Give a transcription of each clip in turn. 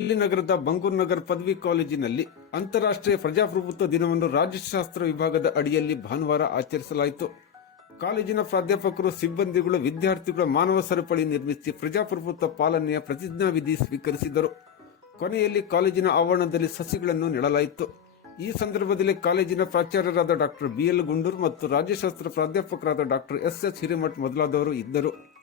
ನಗರದ ಬಂಗೂರ್ ನಗರ್ ಪದವಿ ಕಾಲೇಜಿನಲ್ಲಿ ಅಂತಾರಾಷ್ಟ್ರೀಯ ಪ್ರಜಾಪ್ರಭುತ್ವ ದಿನವನ್ನು ರಾಜ್ಯಶಾಸ್ತ್ರ ವಿಭಾಗದ ಅಡಿಯಲ್ಲಿ ಭಾನುವಾರ ಆಚರಿಸಲಾಯಿತು. ಕಾಲೇಜಿನ ಪ್ರಾಧ್ಯಾಪಕರು, ಸಿಬ್ಬಂದಿಗಳು, ವಿದ್ಯಾರ್ಥಿಗಳ ಮಾನವ ಸರಪಳಿ ನಿರ್ಮಿಸಿ ಪ್ರಜಾಪ್ರಭುತ್ವ ಪಾಲನೆಯ ಪ್ರತಿಜ್ಞಾವಿಧಿ ಸ್ವೀಕರಿಸಿದರು. ಕೊನೆಯಲ್ಲಿ ಕಾಲೇಜಿನ ಆವರಣದಲ್ಲಿ ಸಸಿಗಳನ್ನು ನೆಡಲಾಯಿತು. ಈ ಸಂದರ್ಭದಲ್ಲಿ ಕಾಲೇಜಿನ ಪ್ರಾಚಾರ್ಯರಾದ ಡಾಕ್ಟರ್ ಬಿಎಲ್ ಗುಂಡೂರ್ ಮತ್ತು ರಾಜ್ಯಶಾಸ್ತ್ರ ಪ್ರಾಧ್ಯಾಪಕರಾದ ಡಾಕ್ಟರ್ ಎಸ್ ಎಸ್ ಹಿರೇಮಠ್ ಮೊದಲಾದವರು ಇದ್ದರು.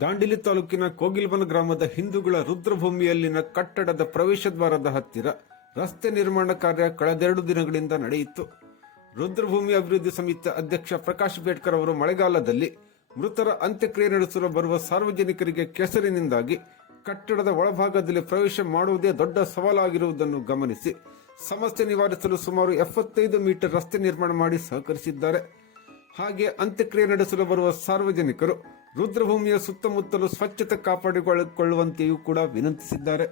ದಾಂಡಿಲಿ ತಾಲೂಕಿನ ಕೋಗಿಲ್ಬನ ಗ್ರಾಮದ ಹಿಂದೂಗಳ ರುದ್ರಭೂಮಿಯಲ್ಲಿನ ಕಟ್ಟಡದ ಪ್ರವೇಶ ದ್ವಾರದ ಹತ್ತಿರ ರಸ್ತೆ ನಿರ್ಮಾಣ ಕಾರ್ಯ ಕಳೆದೆರಡು ದಿನಗಳಿಂದ ನಡೆಯಿತು. ರುದ್ರಭೂಮಿ ಅಭಿವೃದ್ಧಿ ಸಮಿತಿ ಅಧ್ಯಕ್ಷ ಪ್ರಕಾಶ್ ಬೇಡ್ಕರ್ ಅವರು ಮಳೆಗಾಲದಲ್ಲಿ ಮೃತರ ಅಂತ್ಯಕ್ರಿಯೆ ನಡೆಸಲು ಬರುವ ಸಾರ್ವಜನಿಕರಿಗೆ ಕೆಸರಿನಿಂದಾಗಿ ಕಟ್ಟಡದ ಒಳಭಾಗದಲ್ಲಿ ಪ್ರವೇಶ ಮಾಡುವುದೇ ದೊಡ್ಡ ಸವಾಲಾಗಿರುವುದನ್ನು ಗಮನಿಸಿ ಸಮಸ್ಯೆ ನಿವಾರಿಸಲು ಸುಮಾರು ಎಪ್ಪತ್ತೈದು ಮೀಟರ್ ರಸ್ತೆ ನಿರ್ಮಾಣ ಮಾಡಿ ಸಹಕರಿಸಿದ್ದಾರೆ. ಹಾಗೆ ಅಂತ್ಯಕ್ರಿಯೆ ನಡೆಸಲು ಬರುವ ಸಾರ್ವಜನಿಕರು ರುದ್ರಭೂಮಿಯ ಸುತ್ತಮುತ್ತಲು ಸ್ವಚ್ಛತೆ ಕಾಪಾಡಿಕೊಳ್ಳುವಂತೆಯೂ ಕೂಡ ವಿನಂತಿಸಿದ್ದಾರೆ.